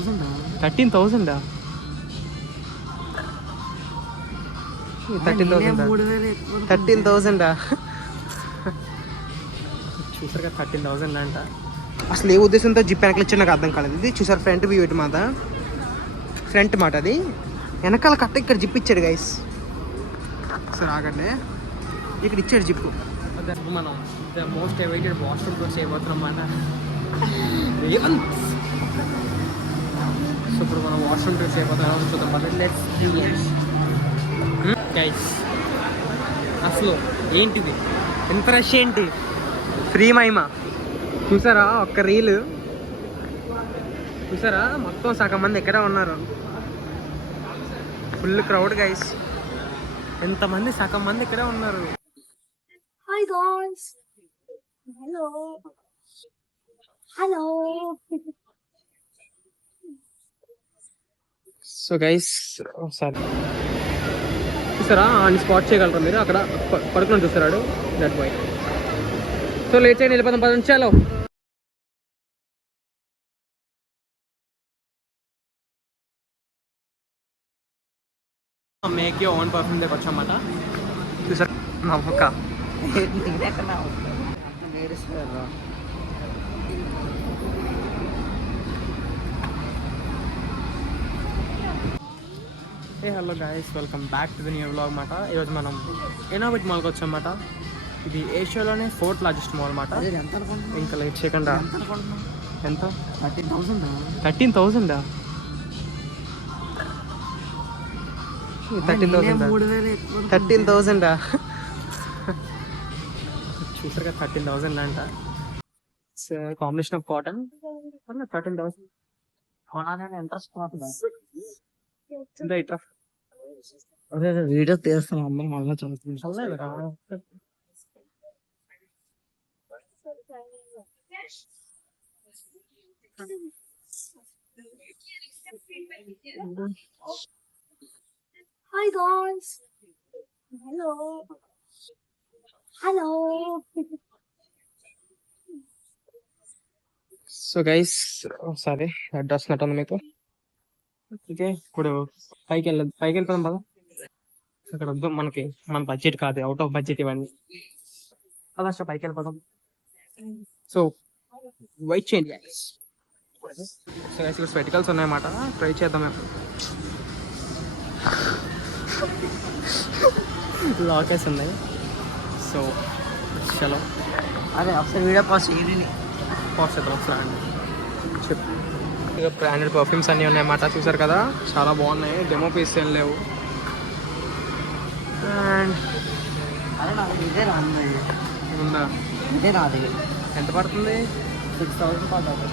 13,000 13,000 చూసారు కదా 13,000 అంట. అసలు ఏ ఉద్దేశంతో జిప్ వెనకలు ఇచ్చి నాకు అర్థం కాలేదు. ఇది చూసారు ఫ్రంట్ వ్యూ ఇటు మాట, ఫ్రంట్ మాట అది. వెనకాల కట్ట ఇక్కడ జిప్ ఇచ్చాడు గైస్. సరే ఆగండి, ఇక్కడ ఇచ్చాడు జిప్పు. మనం the most awaited washroom tour చేయబోతున్నాం అన్నమాట. సో ఇప్పుడు మనం వాష్రూమ్ టూర్ చేయబోతున్నాం. చూద్దాం లెట్స్ గైస్. అసలు ఏంటిది, ఎంత రష్ ఏంటి, ఫ్రీ మహిమ చూసారా? ఒక్క రీలు చూసారా? మొత్తం సగం మంది ఎక్కడే ఉన్నారు. Full crowd guys. ఎంతమంది, సగం మంది ఇక్కడే ఉన్నారు. Hi guys, hello hello. So guys ఒకసారి చూసారా, ఆయన స్పాట్ చేయగలరా మీరు? అక్కడ పడుకుని చూస్తున్నాడు దట్ బాయ్. సో లేట్ చేయండి, వెళ్ళిపోతాం 10 నిమిషాలు. మేక్ యువర్ ఓన్ పర్ఫ్యూమ్ దగ్గర వచ్చామన్నమాట. చూసారా నా మొక్క hello guys, welcome back to the new vlog అన్నమాట. ఈరోజు మనం ఇన్నోవేట్ మాల్కి వచ్చామన్నమాట. ఇది ఏషియాలోనే 4th లార్జెస్ట్ మాల్ అన్నమాట. ఇంకా లేట్ చేయకుండా ఎంత 13,000 చూసారు కదా 13,000 అంట. Combination of cotton 13,000. వీడియో తీస్తున్నాం, అమ్మ మళ్ళీ చూస్తున్నాం. Hi guys, hello hello. So guys ఒకసారి అడ్రస్ నట్టుంది మీకు. ఓకే, ఇప్పుడు పైకి వెళ్ళిపోదాం పద. అక్కడ వద్దు మనకి, మన బడ్జెట్ కాదు, అవుట్ ఆఫ్ బడ్జెట్ ఇవన్నీ. అలా పైకి వెళ్ళిపోదాం. సో వెయిట్ చేయండి గైస్. సో గైస్ ఇక్కడ స్పెటికల్స్ ఉన్నాయన్నమాట, ట్రై చేద్దాం. లాకెస్ ఉన్నాయి. సో చలో అరే ఒకసారి వీడియో పాస్ చేద్దాం ఒకసారి. ఇక బ్రాండెడ్ పర్ఫ్యూమ్స్ అన్నీ ఉన్నాయన్నమాట. చూసారు కదా, చాలా బాగున్నాయి. డెమో పీస్ ఏం లేవు. అండ్ ఇదే రాదు, ఉందా? ఇదే రాదు. ఎంత పడుతుంది? 6,000 పడుతుంది.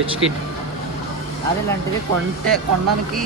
రిచ్ కిడ్ అదే ఇలాంటివి కొనడానికి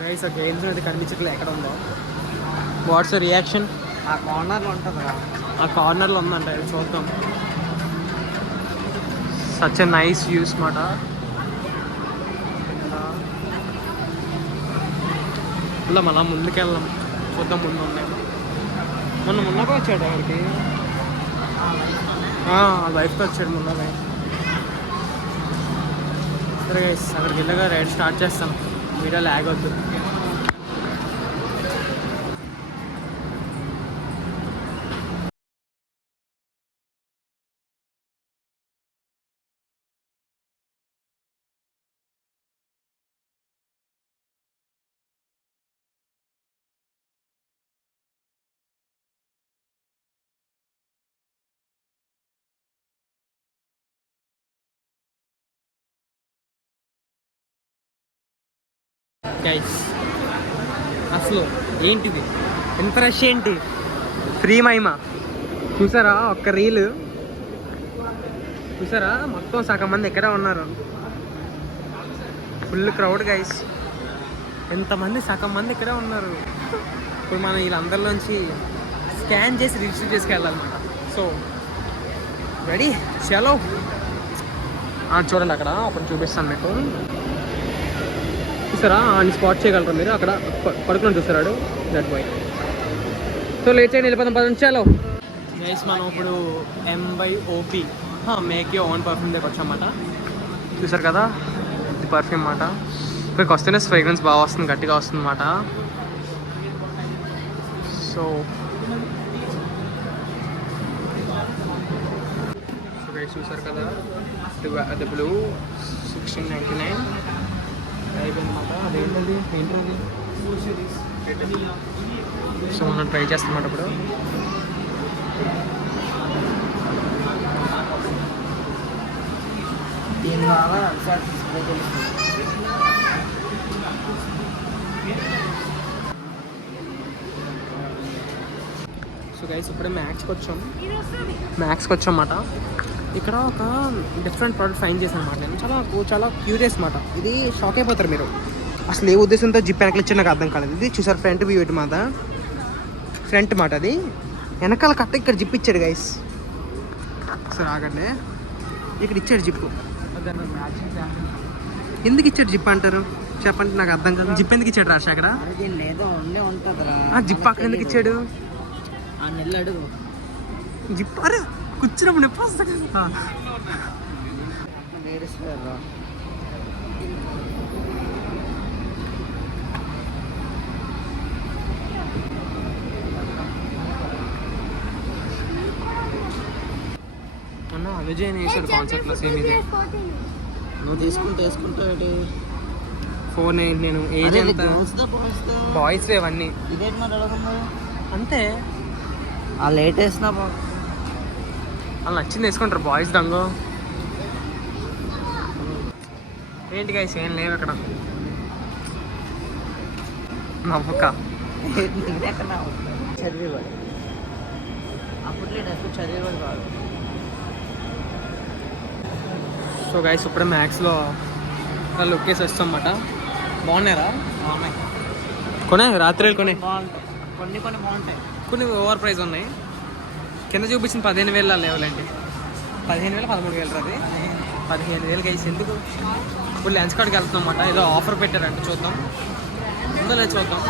గైస్ ఆ గేమ్స్ అయితే కనిపించట్లేదు ఎక్కడ ఉందో. What's reaction? ఆ కార్నర్లో ఉంటుంది కదా, ఆ కార్నర్లో ఉందంట, చూద్దాం. సచ్ ఎ నైస్ వ్యూస్ మాట. ఇలా మళ్ళా ముందుకెళ్ళాం, చూద్దాం ముందు ఉన్నాయి. మొన్న మున్నాగా వచ్చాడు అక్కడికి, వైఫ్తో వచ్చాడు మున్నాగా. సరే గైస్ అక్కడికి వెళ్ళగా రైడ్ స్టార్ట్ చేస్తాం, వీడియో లాగ్ వద్దు. గైస్ అసలు ఏంటిది ఎంత రష్ ఏంటి ఫ్రీ మహిమ చూసారా ఒక్క రీలు చూసారా మొత్తం సగం మంది ఎక్కడే ఉన్నారు ఫుల్ క్రౌడ్ గైస్ ఎంతమంది సగం మంది ఇక్కడే ఉన్నారు ఇప్పుడు మనం వీళ్ళందరిలోంచి స్కాన్ చేసి రిజిస్టర్ చేసుకెళ్ళాలన్నమాట సో రెడీ చలో చూడండి అక్కడ ఒకటి చూపిస్తాను మీకు చూసారా అని స్పాట్ చేయగలరా మీరు అక్కడ పడుకుని చూస్తున్నాడు దట్ బాయ్ సో లేట్ చేయండి వెళ్ళిపోతాం పదండి చలో గైస్ మనం ఇప్పుడు MYOP make you own perfume దగ్గర వచ్చామన్నమాట చూసారు కదా ఇది పర్ఫ్యూమ్ అన్నమాట ఇక్కడికి వస్తేనే ఫ్రేగ్రెన్స్ బాగా వస్తుంది గట్టిగా వస్తుంది అన్నమాట సో గైస్ చూసారు కదా అది బ్లూ 1699 అయిపోయిందన్నమాట అదేంటది ఏంటది సో మనం ట్రై చేస్తామన్నమాట ఇప్పుడు దీని ద్వారా ఒకసారి తీసుకుంటే తెలుస్తుంది. సో గైస్ ఇప్పుడే మ్యాక్స్కి వచ్చామన్నమాట ఇక్కడ ఒక డిఫరెంట్ ప్రోడక్ట్ ఫైన్ చేశాను అనమాట నేను చాలా క్యూరియస్ అనమాట ఇది షాక్ అయిపోతారు మీరు అసలు ఏ ఉద్దేశంతో జిప్ వెనకలు ఇచ్చి నాకు అర్థం కాలేదు ఇది చూసారు ఫ్రంట్ వ్యూ ఇటు మాట ఫ్రంట్ మాట అది వెనకాల కట్ట ఇక్కడ జిప్ ఇచ్చాడు గైస్ సరే ఆగండి ఇక్కడ ఇచ్చాడు జిప్పు ఎందుకు ఇచ్చాడు జిప్ అంటారు చెప్పండి నాకు అర్థం కాదు జిప్ ఎందుకు ఇచ్చాడు రాష అక్కడ జిప్ అక్కడ ఎందుకు ఇచ్చాడు ఆ నెల్లు అడుగు జిప్ అరే కూర్చున్నప్పుడు నొప్పి వస్తుంది నేర్చుకోరా అన్న విజయ్ వేసాడు కాన్సెప్ట్లో సేమ్ ఇది నువ్వు తీసుకుంటా ఫోన్ నేను ఏజ్ ఎంత బాయ్స్ ఇవన్నీ ఇదేంటి మరి అడగకుండా అంతే ఆ లేట్ వేసినా వాళ్ళు నచ్చింది వేసుకుంటారు బాయ్స్ దంగో ఏంటి గైస్ ఏం లేవు ఇక్కడ నవ్వక చదివేవాడు అప్పట్లో అసలు చదివేవాడు కాదు సో గైస్ ఇప్పుడే మ్యాథ్స్లో లుక్ వేసి వస్తాం అన్నమాట బాగున్నారా కొనే రాత్రి కొనే బాగుంటాయి కొన్ని బాగుంటాయి కొన్ని ఓవర్ ప్రైస్ ఉన్నాయి కింద చూపించిన 15,000 లేవులేండి 15,000 13,000 అది 15,000 గైస్ ఎందుకు ఇప్పుడు లెన్స్ కార్డ్కి వెళ్తున్నాం అన్నమాట ఏదో ఆఫర్ పెట్టారంట చూద్దాం ఉందో లేదు చూద్దాం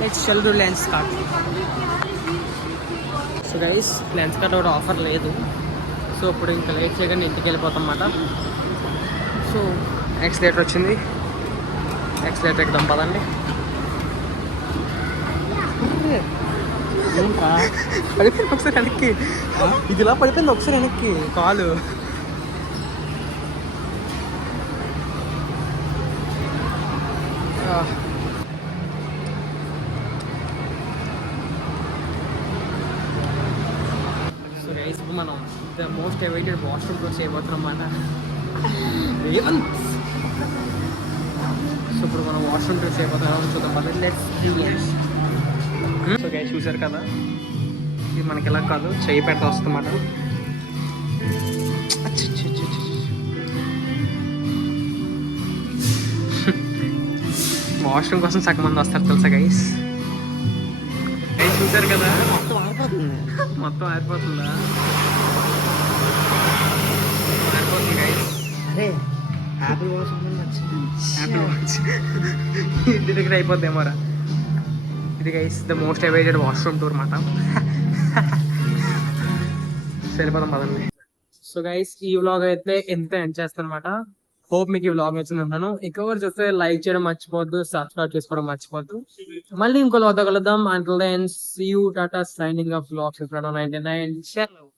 లెట్స్ షెల్ డు lens card so guys lens card ఒకటి ఆఫర్ లేదు సో ఇప్పుడు ఇంకా లేట్ చేయగానే ఇంటికి వెళ్ళిపోతాం అన్నమాట సో యాక్సిలేటర్ వచ్చింది యాక్సిలేటర్ ఎక్కదాం పదండి పడిపోయింది ఒకసారి వెనక్కి ఇది ఇలా పడిపోయింది ఒకసారి వెనక్కి కాలు సో గైస్ ఇప్పుడు మనం the most awaited washroom tour చేయబోతున్నాం అన్నమాట సో ఇప్పుడు మనం వాష్రూమ్ టూర్ చేయబోతున్నాం చూద్దాం పదండి లెట్స్ సో గైస్ చూసారు కదా ఇది మనకి ఎలా కాదు చెయ్యి పెట్ట వస్తుందన్నమాట వాష్రూమ్ కోసం సగం మంది వస్తారు తెలుసా గైస్ గైస్ చూసారు కదా మొత్తం ఆరిపోతుందా ఆరిపోతుంది గైస్ అరే యాపిల్ వాచ్ యాపిల్ వాచ్ ఇంటి దగ్గర అయిపోద్దేమోరా ఇది guys the most awaited washroom tour మాట సరిపోదాం పదండి సో గైస్ ఈ వ్లాగ్ అయితే ఎంత ఎండ్ చేస్తాను అనమాట హోప్ మీకు ఈ వ్లాగ్ నచ్చింది అంటాను ఎక్కువ చూస్తే లైక్ చేయడం మర్చిపోద్దు సబ్స్క్రైబ్ చేసుకోవడం మర్చిపోద్దు మళ్ళీ ఇంకో వ్లాగ్ కలుద్దాం అంటిల్ దెన్ సీ యూ టాటా సైనింగ్ ఆఫ్ వ్లాగ్స్ 99